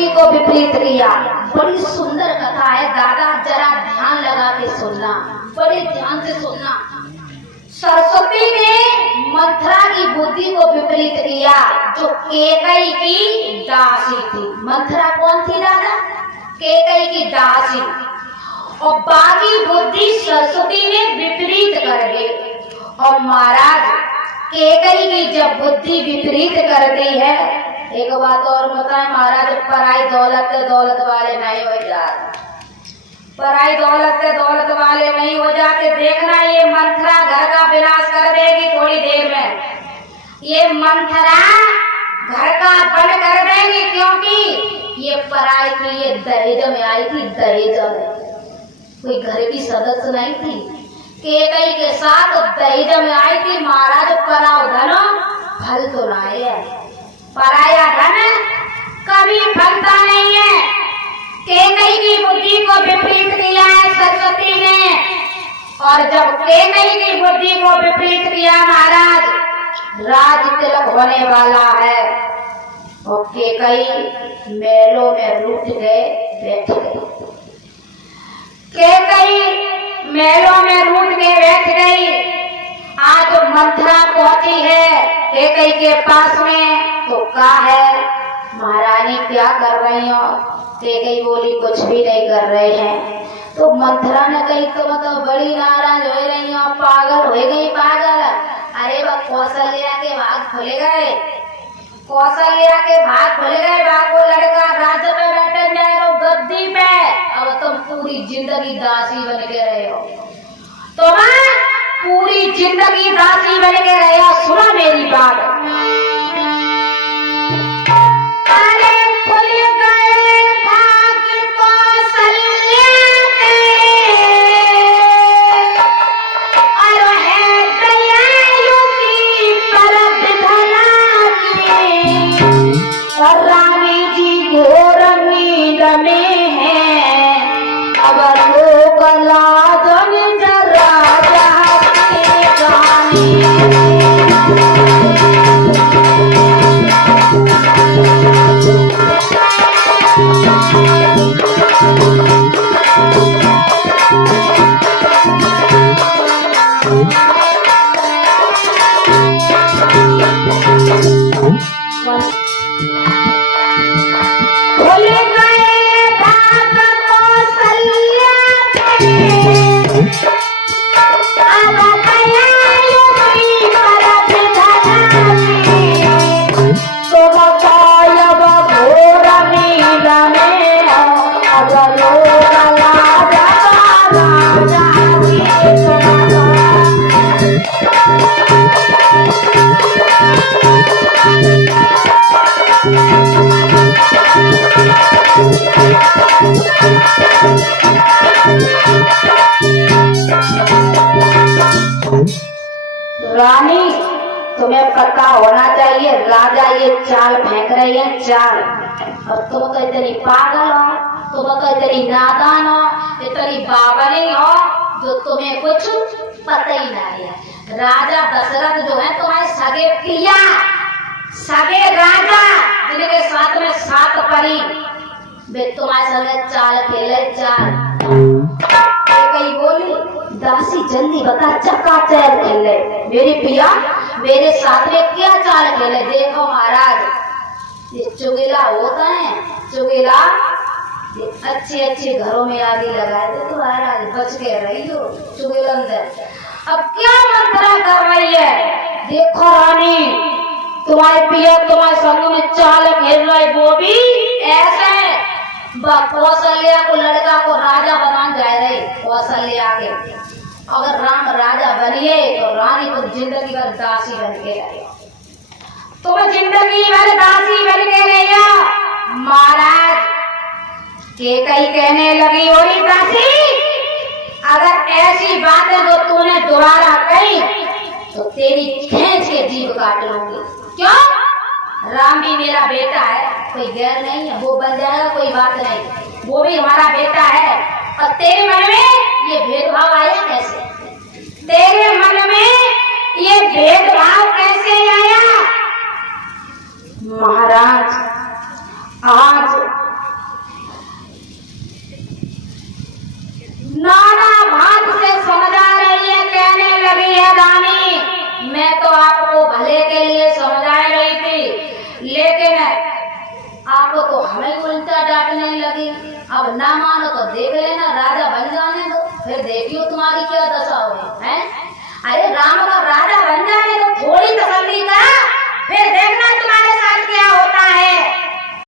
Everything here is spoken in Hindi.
बुद्धि को विपरीत किया। बड़ी सुंदर कथा है दादा, जरा ध्यान लगा के सुनना, बड़े ध्यान से सुनना। सरस्वती ने मंथरा की बुद्धि को विपरीत किया, जो कैकेयी की दासी थी। मंथरा कौन थी दादा? कैकेयी की दासी। और बाकी बुद्धि सरस्वती ने विपरीत कर दी। और महाराज कैकेयी की जब बुद्धि विपरीत कर दी है, एक बात और बताए महाराज, पराई दौलत दौलत वाले नहीं हो जाते, पराई दौलत वाले नहीं हो जाते। देखना ये मंथरा घर का विनाश कर देगी थोड़ी देर में। ये मंथरा घर का बंद कर देगी, क्योंकि ये पराई थी, ये दहेज में आई थी, दहेज में, कोई घर की सदस्य नहीं थी। कैकेयी के साथ दहेज में आई थी। महाराज पराओ धन फल तो लाए है, पराया धन कभी फलता नहीं है। कैकेयी की बुद्धि को विपरीत किया है सरस्वती ने। और जब कैकेयी की बुद्धि को विपरीत किया महाराज, राज तिलक होने वाला है। और कैकेयी महलों में रूठ गए, बैठ गए। कैकेयी महलों में रूठ के बैठ गई। आज मंथरा पहुंची है कैकेयी के पास में, तो कहा है महारानी क्या कर रही हो? कैकेयी बोली कुछ भी नहीं कर रहे हैं। तो मंथरा ने कही तो मतलब बड़ी नाराज हो रही हो, पागल हो गई, पागल। अरे वह कौशल्या के भाग खुले गए, कौशल्या के भाग खुल गए। वो लड़का राज्य में बैठे जाए रहो गद्दी पे, अब तुम पूरी जिंदगी दासी बन के रहे हो, तुम पूरी जिंदगी दासी बन के रहे हो। सुनो मेरी बात। रानी तुम्हें पता होना चाहिए, राजा ये चाल फेंक रही है, चाल। और तुम तो इतनी पागल हो, तुम तो इतनी नादान हो, इतनी बावली हो, जो तुम्हें कुछ पता ही नहीं है। राजा दशरथ जो है तुम्हारे सगे पिया, सगे राजा, जिनके साथ में 7 परी, वे तुम्हारे संगे चाल खेले, चाल। कैकेयी बोली दासी जल्दी बता, चक्का चैन खेले मेरी पिया, मेरे साथ में क्या चाल खेले? देखो महाराज ये चुगेला होता है, चुगेला अच्छे अच्छे घरों में आगे लगाए थे, तो महाराज बच के रही हो चुगेलंदर। अब क्या मंत्रा कर रही है? देखो रानी तुम्हारे पिया तुम्हारे संग में चाल खेल रहा है, वो भी ऐसे। कौशल्या को लड़का को राजा बनाने जा रहे, कौशल्या के। अगर राम राजा बनिए तो रानी तो जिंदगी भर दासी बन के रहे, तुम जिंदगी भर दासी बन के रहे। महाराज कैकेयी कहने लगी, ओरी दासी अगर ऐसी बातें जो तूने दोबारा कही तो तेरी खींच के जीभ काट लूंगी। क्यों? राम भी मेरा बेटा है, कोई गैर नहीं है, वो बन जाएगा, कोई बात नहीं, वो भी हमारा बेटा है। और तेरे मन में ये भेदभाव आया कैसे? तेरे मन में ये भेदभाव कैसे आया? महाराज आज आपको तो हमें उल्टा डांटने लगे। अब ना मानो तो देख लेना, राजा बन जाने दो, फिर देखियो तुम्हारी क्या दशा हो है। अरे राम का राज